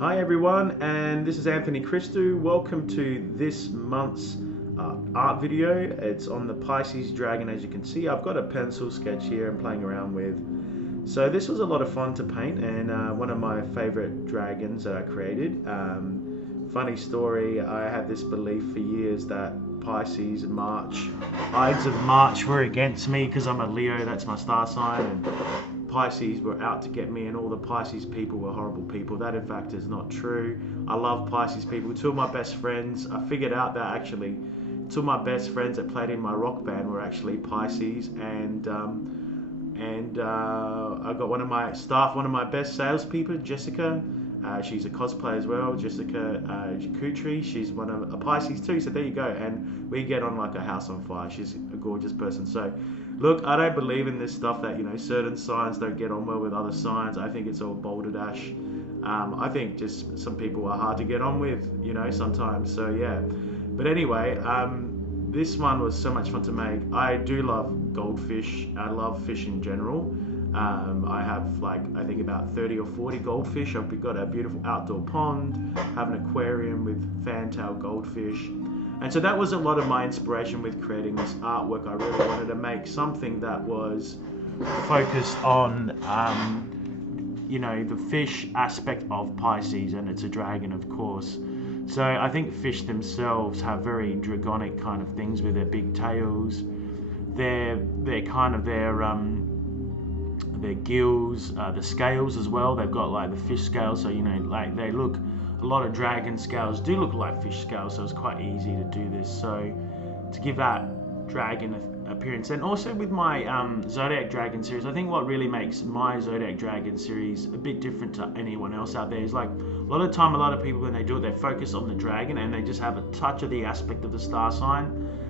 Hi everyone, and this is Anthony Christou. Welcome to this month's art video. It's on the Pisces Dragon. As you can see, I've got a pencil sketch here I'm playing around with. So this was a lot of fun to paint, and one of my favorite dragons that I created. Funny story, I had this belief for years that Pisces Ides of March were against me because I'm a Leo, that's my star sign, and Pisces were out to get me, and all the Pisces people were horrible people. That in fact is not true. I love Pisces people. Two of my best friends, I figured out that actually two of my best friends that played in my rock band were actually Pisces, and I got one of my staff, one of my best salespeople, Jessica. She's a cosplayer as well, Jessica Kutri. She's one of a Pisces too, so there you go. And we get on like a house on fire. She's a gorgeous person. So look, I don't believe in this stuff that, certain signs don't get on well with other signs. I think it's all balderdash. I think just some people are hard to get on with, sometimes. So yeah. But anyway, this one was so much fun to make. I do love goldfish. I love fish in general. I have I think about 30 or 40 goldfish. I've got a beautiful outdoor pond, have an aquarium with fantail goldfish. And so that was a lot of my inspiration with creating this artwork. I really wanted to make something that was focused on, the fish aspect of Pisces, and it's a dragon, of course. So I think fish themselves have very dragonic kind of things with their big tails, their gills, the scales as well. They've got like the fish scales, so they look. A lot of dragon scales do look like fish scales, so it's quite easy to do this. So to give that dragon appearance, and also with my Zodiac Dragon series, I think what really makes my Zodiac Dragon series a bit different to anyone else out there is a lot of time, a lot of people when they do it, they focus on the dragon and they just have a touch of the aspect of the star sign,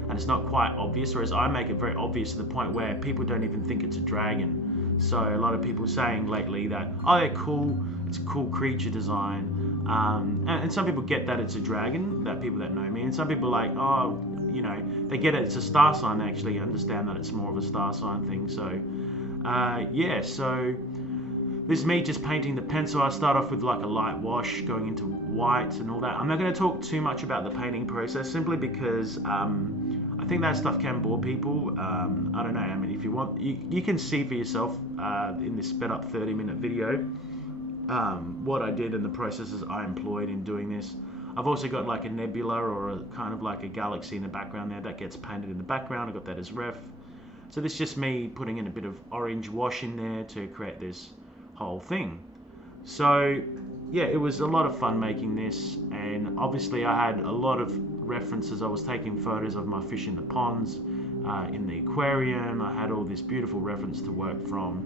and it's not quite obvious. Whereas I make it very obvious to the point where people don't even think it's a dragon. So a lot of people saying lately that, oh, they're cool, it's a cool creature design. And some people get that it's a dragon, that people that know me, and some people are like, they get it, it's a star sign, they actually understand that it's more of a star sign thing. So so this is me just painting the pencil. I start off with like a light wash going into white and all that. I'm not going to talk too much about the painting process, simply because I think that stuff can bore people. I don't know, if you want, you can see for yourself in this sped up 30-minute video what I did and the processes I employed in doing this. I've also got like a nebula or a kind of like a galaxy in the background there that gets painted in the background. I got that as ref. So this is just me putting in a bit of orange wash in there to create this whole thing. So yeah, it was a lot of fun making this, and obviously I had a lot of references. I was taking photos of my fish in the ponds, in the aquarium. I had all this beautiful reference to work from,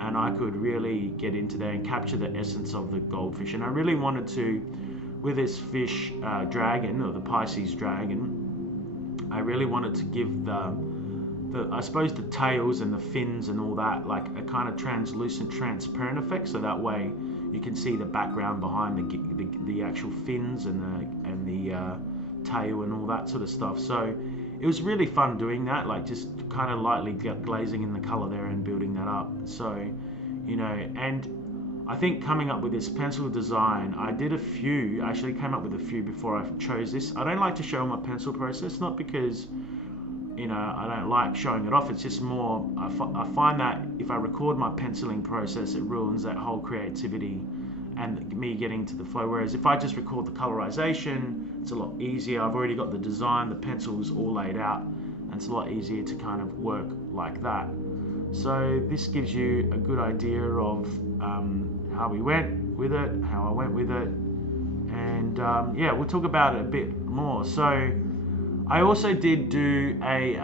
and I could really get into there and capture the essence of the goldfish. And I really wanted to, with this fish dragon, or the Pisces dragon, I really wanted to give I suppose the tails and the fins and all that like a kind of translucent, transparent effect, so that way you can see the background behind the actual fins and the tail and all that sort of stuff. So it was really fun doing that, like just kind of lightly glazing in the color there and building that up. So, and I think coming up with this pencil design, I actually came up with a few before I chose this. I don't like to show my pencil process, not because, I don't like showing it off. It's just more, I find that if I record my penciling process, it ruins that whole creativity and me getting to the flow. Whereas if I just record the colorization, it's a lot easier. I've already got the design, the pencils all laid out, and it's a lot easier to kind of work like that. So this gives you a good idea of how we went with it, how I went with it, and we'll talk about it a bit more. So I also did do a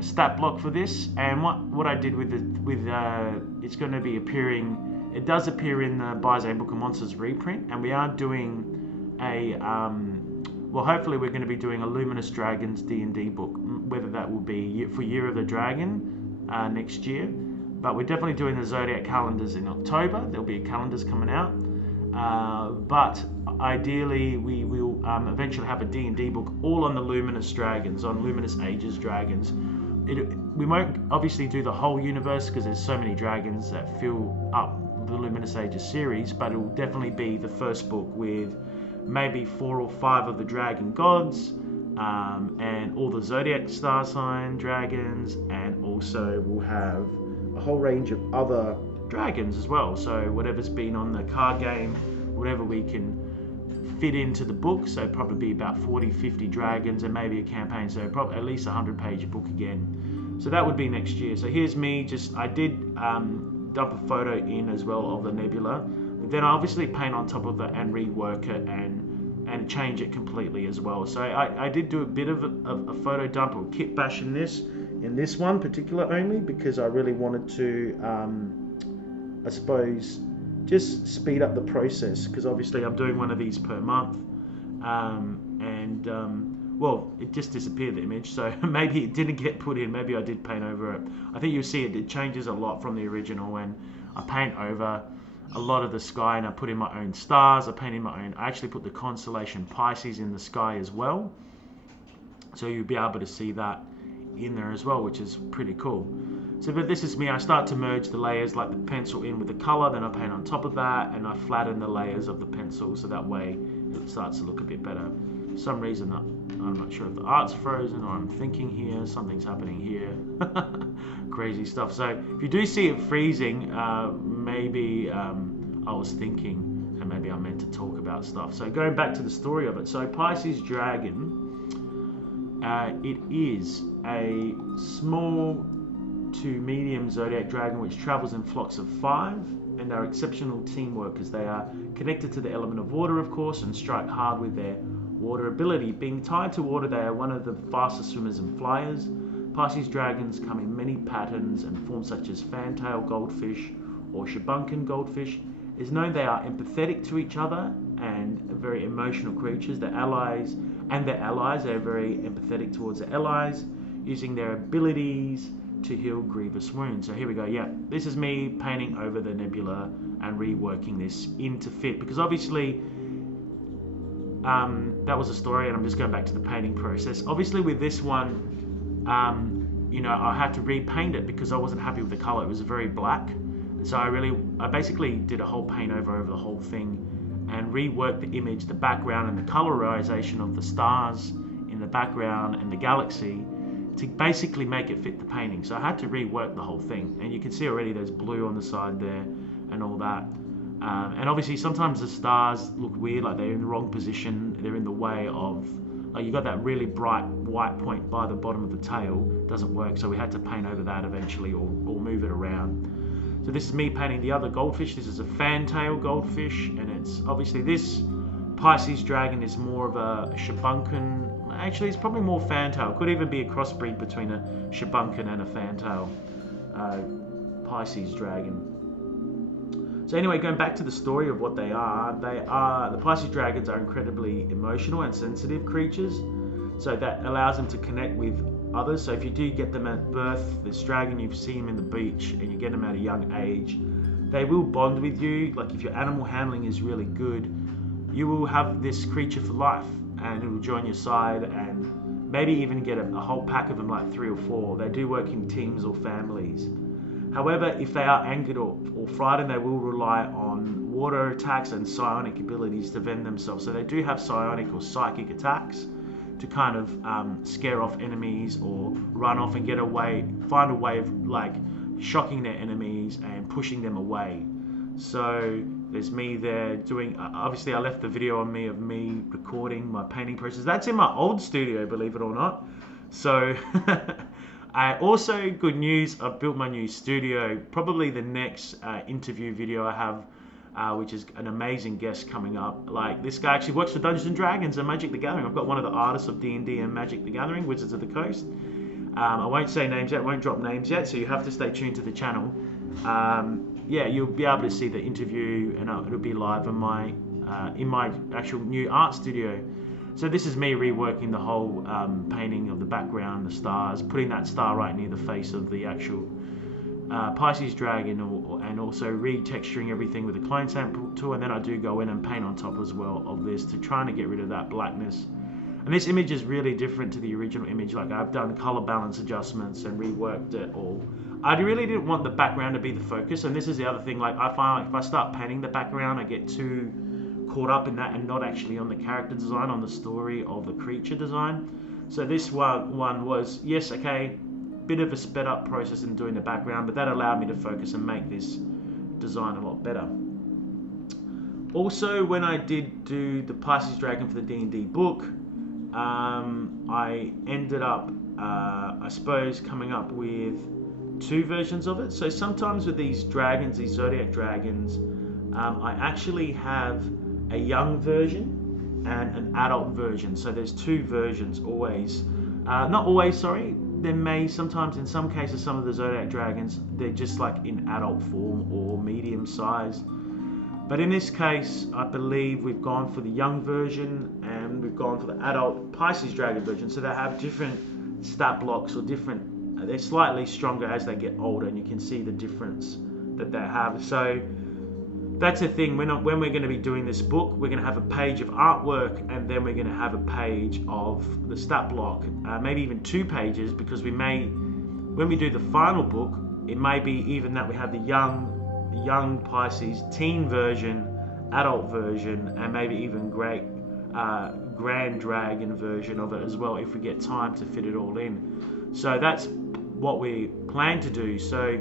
stat block for this, and what I did with it's going to be appearing. It does appear in the Bizet Book of Monsters reprint, and we are doing hopefully we're going to be doing a Luminous Dragons D&D book, whether that will be for Year of the Dragon next year. But we're definitely doing the Zodiac calendars in October. There'll be calendars coming out. But ideally we will eventually have a D&D book all on the Luminous Dragons, on Luminous Ages Dragons. We won't obviously do the whole universe because there's so many dragons that fill up the Luminous Ages series, but it will definitely be the first book with maybe 4 or 5 of the dragon gods, and all the Zodiac star sign dragons, and also we'll have a whole range of other dragons as well. So whatever's been on the card game, whatever we can fit into the book, so probably be about 40-50 dragons and maybe a campaign, so probably at least a 100-page book again. So that would be next year. So here's me, I did dump a photo in as well of the nebula, but then I obviously paint on top of it and rework it and change it completely as well. So I did do a bit of a photo dump or kit bash in this one particular only, because I really wanted to I suppose just speed up the process, because obviously I'm doing one of these per month, well, it just disappeared, the image, so maybe it didn't get put in, maybe I did paint over it. I think you'll see it changes a lot from the original, and I paint over a lot of the sky, and I put in my own stars, I actually put the constellation Pisces in the sky as well, so you'll be able to see that in there as well, which is pretty cool. So, but this is me, I start to merge the layers, like the pencil in with the color, then I paint on top of that, and I flatten the layers of the pencil, so that way it starts to look a bit better. For some reason, I'm not sure if the art's frozen or I'm thinking here, something's happening here. Crazy stuff. So if you do see it freezing, maybe I was thinking, and maybe I meant to talk about stuff. So going back to the story of it, so Pisces Dragon, it is a small to medium zodiac dragon which travels in flocks of 5, and are exceptional team workers. They are connected to the element of water, of course, and strike hard with their water ability. Being tied to water, they are one of the fastest swimmers and flyers. Pisces dragons come in many patterns and forms such as fantail goldfish or shabunkin goldfish. It is known they are empathetic to each other and very emotional creatures. Their allies are very empathetic towards their allies, using their abilities to heal grievous wounds. So here we go. Yeah, this is me painting over the nebula and reworking this into fit, because obviously that was a story, and I'm just going back to the painting process. Obviously with this one, I had to repaint it because I wasn't happy with the color. It was very black, so I basically did a whole paint over the whole thing and reworked the image, the background, and the colorization of the stars in the background and the galaxy to basically make it fit the painting. So I had to rework the whole thing, and you can see already there's blue on the side there and all that. And obviously sometimes the stars look weird, like they're in the wrong position, they're in the way of, like you got that really bright white point by the bottom of the tail, doesn't work, so we had to paint over that eventually, or move it around. So this is me painting the other goldfish. This is a fantail goldfish, and it's obviously this Pisces dragon is more of a shabunkin. Actually, it's probably more fantail. Could even be a crossbreed between a shabunkin and a fantail Pisces dragon. So anyway, going back to the story of what they are, the Pisces dragons are incredibly emotional and sensitive creatures. So that allows them to connect with others. So if you do get them at birth, this dragon, you see them in the beach and you get them at a young age, they will bond with you. Like if your animal handling is really good, you will have this creature for life, and it will join your side, and maybe even get a whole pack of them, like 3 or 4. They do work in teams or families. However, if they are angered or frightened, they will rely on water attacks and psionic abilities to defend themselves. So they do have psionic or psychic attacks to kind of scare off enemies or run off and get away, find a way of like shocking their enemies and pushing them away. So there's me there doing, obviously I left the video on me of me recording my painting process. That's in my old studio, believe it or not. So I also, good news, I've built my new studio. Probably the next interview video I have, which is an amazing guest coming up. Like this guy actually works for Dungeons and Dragons and Magic the Gathering. I've got one of the artists of D&D and Magic the Gathering, Wizards of the Coast. I won't say names yet, won't drop names yet, so you have to stay tuned to the channel. Yeah, you'll be able to see the interview, and it'll be live in my actual new art studio. So this is me reworking the whole painting of the background, the stars, putting that star right near the face of the actual Pisces dragon, and also retexturing everything with a clone sample tool. And then I do go in and paint on top as well of this to try to get rid of that blackness. And this image is really different to the original image. Like I've done color balance adjustments and reworked it all. I really didn't want the background to be the focus, and this is the other thing. Like I find like if I start painting the background, I get too caught up in that and not actually on the character design, on the story of the creature design. So this one was, yes, okay, bit of a sped up process in doing the background, but that allowed me to focus and make this design a lot better. Also, when I did do the Pisces Dragon for the D&D book, I ended up, I suppose, coming up with two versions of it. So sometimes with these dragons, these Zodiac dragons, I actually have a young version and an adult version. So there's two versions always. Not always, sorry. There may sometimes, in some cases, some of the Zodiac dragons, they're just like in adult form or medium size. But in this case, I believe we've gone for the young version and we've gone for the adult Pisces Dragon version. So they have different stat blocks or different, they're slightly stronger as they get older, and you can see the difference that they have. So that's the thing, when we're going to be doing this book, we're going to have a page of artwork, and then we're going to have a page of the stat block, maybe even 2 pages, because we may, when we do the final book, it may be even that we have the young Pisces teen version, adult version, and maybe even Grand Dragon version of it as well, if we get time to fit it all in. So that's what we plan to do. So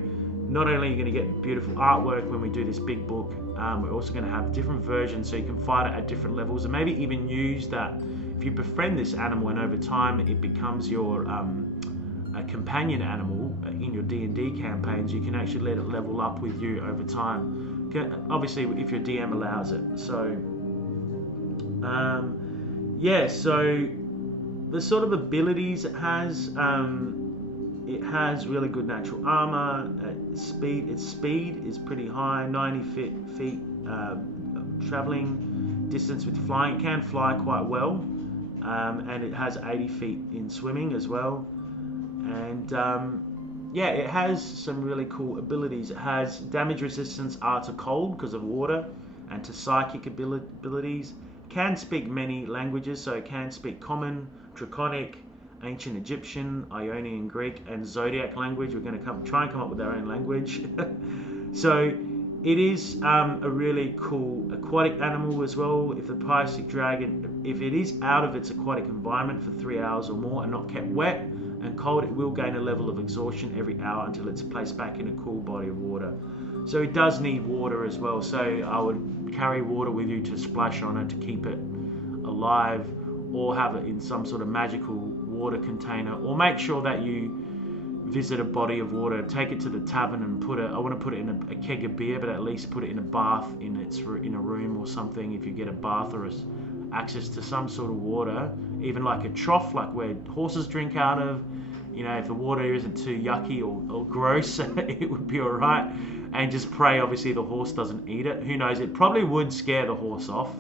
not only are you going to get beautiful artwork when we do this big book, we're also going to have different versions, so you can fight it at different levels, and maybe even use that if you befriend this animal and over time it becomes your a companion animal in your D&D campaigns, you can actually let it level up with you over time, obviously if your DM allows it. So yeah, so the sort of abilities it has really good natural armor. Its speed is pretty high, 90 feet traveling distance with flying. It can fly quite well, and it has 80 feet in swimming as well. And yeah, it has some really cool abilities. It has damage resistance to cold because of water, and to psychic abilities. Can speak many languages, so it can speak Common, Draconic, Ancient Egyptian, Ionian Greek, and Zodiac language. We're going to try and come up with our own language. So it is a really cool aquatic animal as well. If the Pisces Dragon, if it is out of its aquatic environment for 3 hours or more and not kept wet and cold, it will gain a level of exhaustion every hour until it's placed back in a cool body of water. So it does need water as well. So I would carry water with you to splash on it to keep it alive, or have it in some sort of magical water container, or make sure that you visit a body of water, take it to the tavern and I want to put it in a keg of beer, but at least put it in a bath in a room or something. If you get a bath or access to some sort of water, even like a trough, like where horses drink out of, if the water isn't too yucky or gross, it would be all right. And just pray, obviously, the horse doesn't eat it. Who knows? It probably would scare the horse off,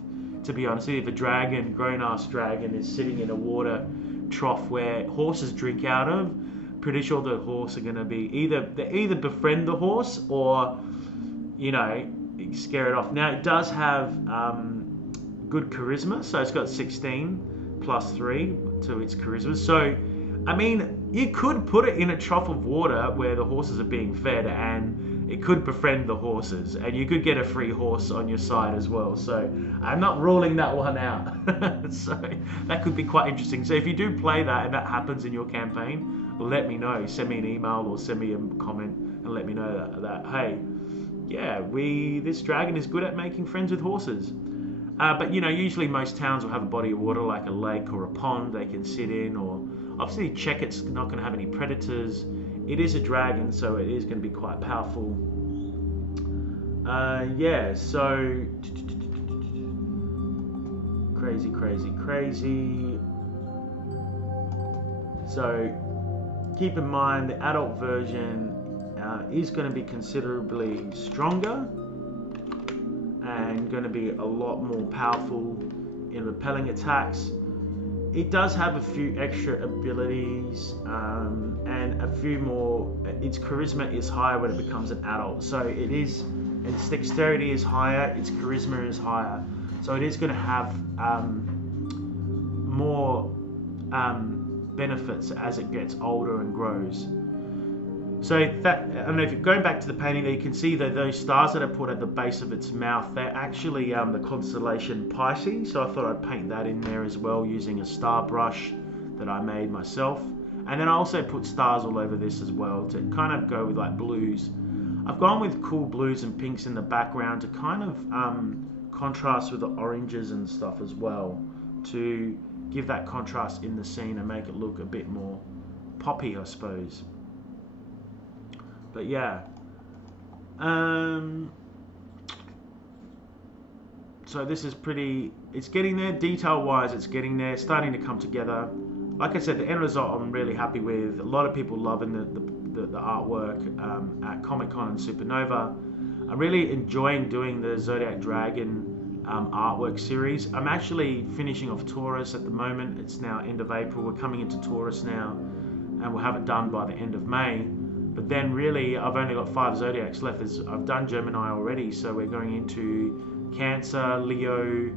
to be honest. If a grown-ass dragon is sitting in a water trough where horses drink out of, pretty sure the horse are going to be either befriend the horse or scare it off. Now it does have good charisma, so it's got 16 plus 3 to its charisma. So I mean, you could put it in a trough of water where the horses are being fed, and it could befriend the horses, and you could get a free horse on your side as well. So I'm not ruling that one out. So that could be quite interesting. So if you do play that and that happens in your campaign, let me know. Send me an email or send me a comment and let me know that hey, yeah, this dragon is good at making friends with horses. But usually most towns will have a body of water like a lake or a pond they can sit in, or obviously check it's not going to have any predators. It is a dragon, so it is going to be quite powerful. Yeah, so crazy. So keep in mind the adult version is going to be considerably stronger and going to be a lot more powerful in repelling attacks. It does have a few extra abilities and a few more. Its charisma is higher when it becomes an adult, so its dexterity is higher, its charisma is higher, so it is going to have more benefits as it gets older and grows. So that, I don't know if you're going back to the painting there, you can see that those stars that I put at the base of its mouth, they're actually the constellation Pisces. So I thought I'd paint that in there as well using a star brush that I made myself. And then I also put stars all over this as well to kind of go with like blues. I've gone with cool blues and pinks in the background to kind of contrast with the oranges and stuff as well, to give that contrast in the scene and make it look a bit more poppy, I suppose. But yeah, so this is pretty, it's getting there detail wise, it's getting there, starting to come together. Like I said, the end result I'm really happy with. A lot of people loving the artwork at Comic Con and Supernova. I'm really enjoying doing the Zodiac Dragon artwork series. I'm actually finishing off Taurus at the moment. It's now end of April. We're coming into Taurus now, and we'll have it done by the end of May. But then really, I've only got 5 Zodiacs left. I've done Gemini already, so we're going into Cancer, Leo,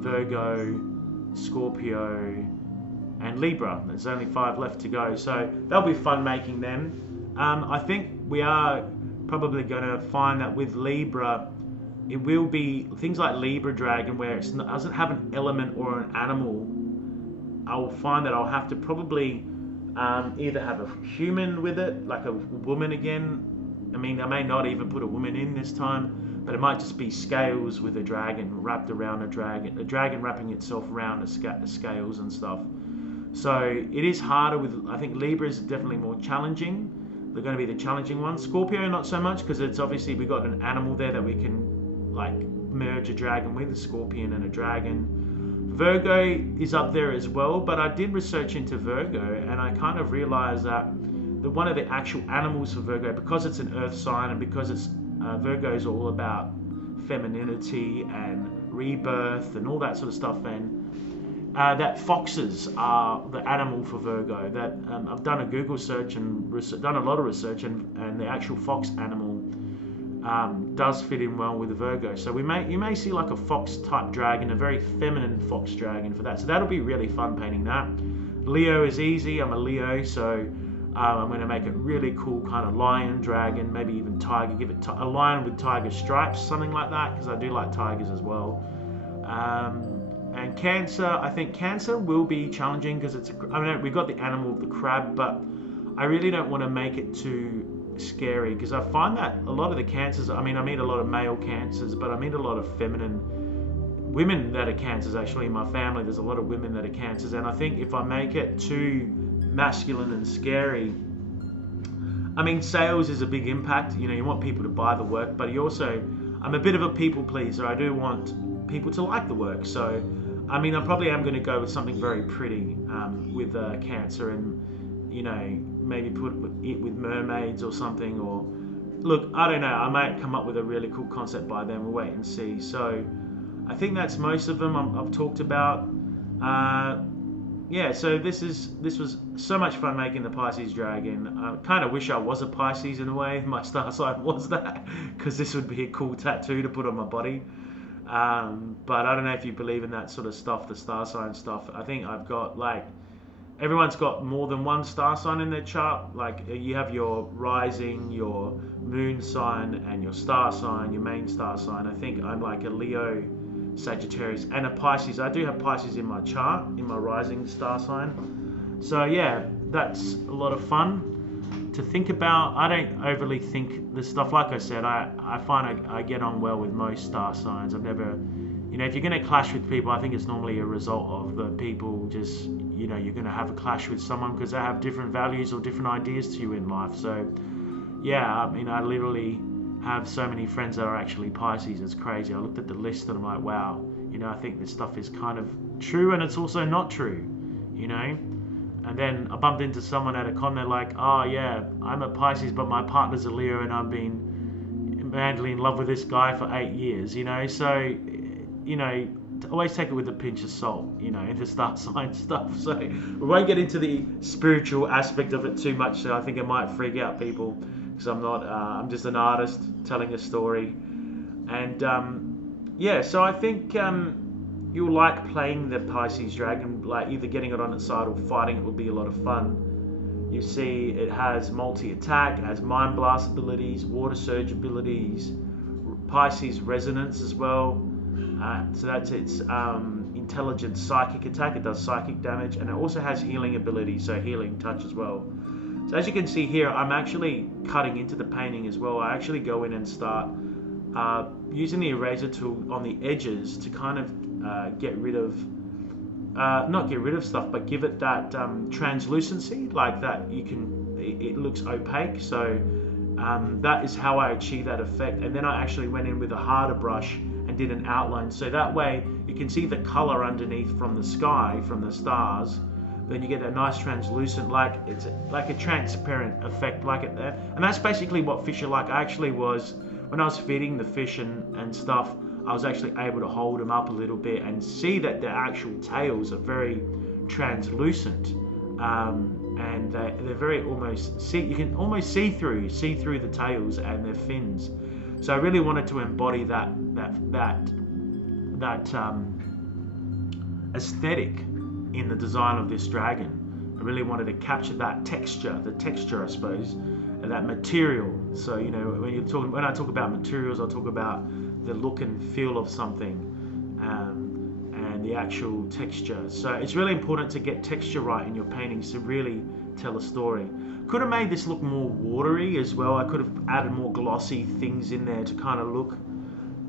Virgo, Scorpio, and Libra. There's only 5 left to go, so that'll be fun making them. I think we are probably going to find that with Libra, it will be things like Libra Dragon, where it doesn't have an element or an animal. I will find that I'll have to probably either have a human with it, like a woman again. I mean, I may not even put a woman in this time, but it might just be scales with a dragon wrapped around a dragon wrapping itself around the scales and stuff. So it is harder with, I think Libra is definitely more challenging. They're going to be the challenging ones. Scorpio, not so much, because it's obviously we've got an animal there that we can like merge a dragon with, a scorpion and a dragon. Virgo is up there as well, but I did research into Virgo and I kind of realized that one of the actual animals for Virgo, because it's an earth sign and because it's Virgo is all about femininity and rebirth and all that sort of stuff, and that foxes are the animal for Virgo. That I've done a Google search and done a lot of research, and the actual fox animal does fit in well with the Virgo. So you may see like a fox type dragon, a very feminine fox dragon for that. So that'll be really fun painting that. Leo is easy. I'm a Leo, so I'm going to make a really cool kind of lion dragon, maybe even tiger. Give it a lion with tiger stripes, something like that, because I do like tigers as well. And Cancer, I think Cancer will be challenging because we've got the animal of the crab, but I really don't want to make it too scary, because I find that a lot of the Cancers, I meet a lot of male Cancers, but I meet a lot of feminine women that are Cancers. Actually in my family there's a lot of women that are Cancers, and I think if I make it too masculine and scary, sales is a big impact. You want people to buy the work, but I'm a bit of a people pleaser. I do want people to like the work, so I probably am going to go with something very pretty with Cancer, and maybe put it with mermaids or something, or look, I don't know, I might come up with a really cool concept by then. We'll wait and see. So I think that's most of them I've talked about. So this was so much fun making the Pisces Dragon. I kind of wish I was a Pisces in a way. My star sign was that, because this would be a cool tattoo to put on my body. But I don't know if you believe in that sort of stuff, the star sign stuff. I think I've got everyone's got more than one star sign in their chart. Like you have your rising, your moon sign, and your star sign, your main star sign. I think I'm like a Leo, Sagittarius, and a Pisces. I do have Pisces in my chart, in my rising star sign. So yeah, that's a lot of fun to think about. I don't overly think this stuff. Like I said, I find I get on well with most star signs. I've never, if you're going to clash with people, I think it's normally a result of the people just, you're going to have a clash with someone because they have different values or different ideas to you in life. So yeah, I literally have so many friends that are actually Pisces. It's crazy. I looked at the list and I'm like, wow, I think this stuff is kind of true and it's also not true, And then I bumped into someone at a con. They're like, oh yeah, I'm a Pisces, but my partner's a Leo and I've been madly in love with this guy for 8 years, So, always take it with a pinch of salt, in the star sign stuff. So we won't get into the spiritual aspect of it too much. So I think it might freak out people, because I'm not, I'm just an artist telling a story. And so I think you'll like playing the Pisces Dragon, like either getting it on its side or fighting it would be a lot of fun. You see it has multi-attack, it has mind blast abilities, water surge abilities, Pisces resonance as well. So that's its intelligent psychic attack. It does psychic damage, and it also has healing ability, so healing touch as well. So as you can see here, I'm actually cutting into the painting as well. I actually go in and start using the eraser tool on the edges to kind of get rid of, not get rid of stuff, but give it that translucency, like that it looks opaque. So that is how I achieve that effect. And then I actually went in with a harder brush and did an outline, so that way you can see the color underneath from the sky, from the stars. Then you get a nice translucent, like it's like a transparent effect like it there. And that's basically what fish are like. I actually was, when I was feeding the fish and stuff, I was actually able to hold them up a little bit and see that their actual tails are very translucent. And they're very you can almost see through the tails and their fins. So I really wanted to embody that aesthetic in the design of this dragon. I really wanted to capture that texture, I suppose, and that material. So when I talk about materials, I talk about the look and feel of something, and the actual texture. So it's really important to get texture right in your paintings to really tell a story. Could have made this look more watery as well. I could have added more glossy things in there to kind of look,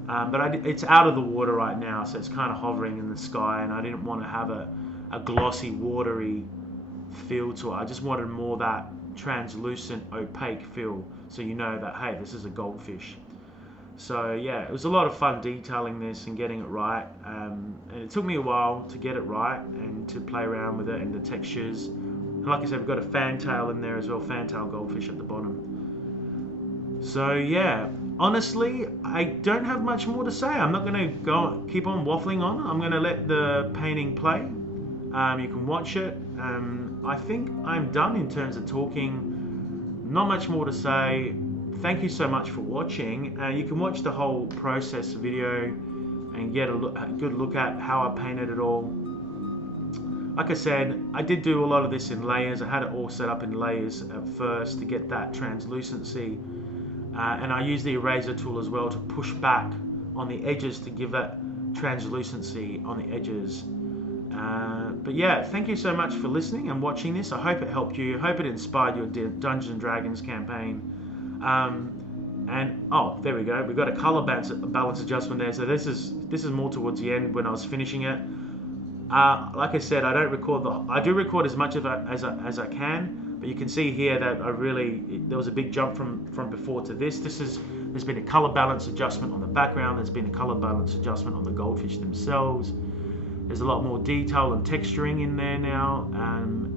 but it's out of the water right now, so it's kind of hovering in the sky, and I didn't want to have a glossy, watery feel to it. I just wanted more that translucent, opaque feel, so you know that, hey, this is a goldfish. So yeah, it was a lot of fun detailing this and getting it right, and it took me a while to get it right and to play around with it and the textures. And like I said, we've got a fantail in there as well, fantail goldfish at the bottom. So yeah, honestly, I don't have much more to say. I'm not going to keep on waffling on. I'm going to let the painting play. You can watch it. I think I'm done in terms of talking. Not much more to say. Thank you so much for watching. You can watch the whole process video and get a good look at how I painted it all. Like I said, I did do a lot of this in layers. I had it all set up in layers at first to get that translucency. And I used the eraser tool as well to push back on the edges to give that translucency on the edges. But yeah, thank you so much for listening and watching this. I hope it helped you. I hope it inspired your Dungeons & Dragons campaign. And oh, there we go. We've got a color balance adjustment there. So this is more towards the end when I was finishing it. Like I said, I do record as much of it as I can. But you can see here that there was a big jump from before to this. There's been a color balance adjustment on the background. There's been a color balance adjustment on the goldfish themselves. There's a lot more detail and texturing in there now,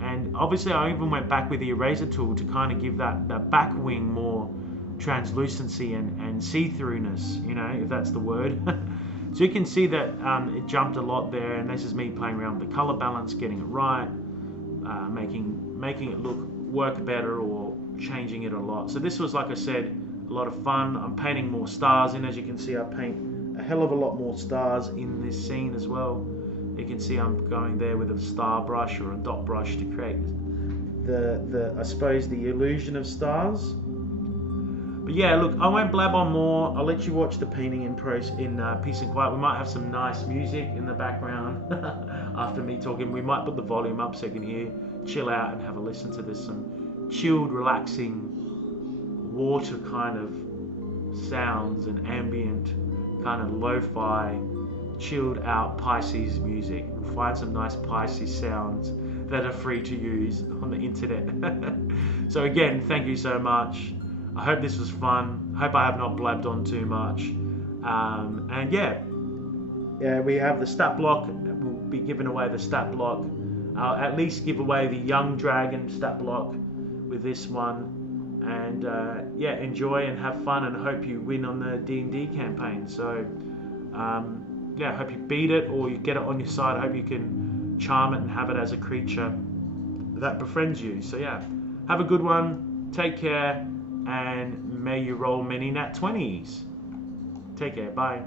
and obviously I even went back with the eraser tool to kind of give that back wing more translucency and see-throughness, if that's the word. So you can see that it jumped a lot there, and this is me playing around with the color balance, getting it right, making it work better or changing it a lot. So this was, like I said, a lot of fun. I'm painting more stars in. As you can see, I paint a hell of a lot more stars in this scene as well. You can see I'm going there with a star brush or a dot brush to create I suppose the illusion of stars. But yeah, look, I won't blab on more. I'll let you watch the painting in peace and quiet. We might have some nice music in the background after me talking. We might put the volume up so you can chill out and have a listen to this. Some chilled, relaxing water kind of sounds and ambient kind of lo-fi, chilled out Pisces music. We'll find some nice Pisces sounds that are free to use on the internet. So again, thank you so much. I hope this was fun. I hope I have not blabbed on too much. And yeah, we have the stat block. We'll be giving away the stat block. I'll at least give away the young dragon stat block with this one. And yeah, enjoy and have fun, and hope you win on the D&D campaign. So yeah, I hope you beat it or you get it on your side. I hope you can charm it and have it as a creature that befriends you. So yeah, have a good one. Take care. And may you roll many nat 20s. Take care. Bye.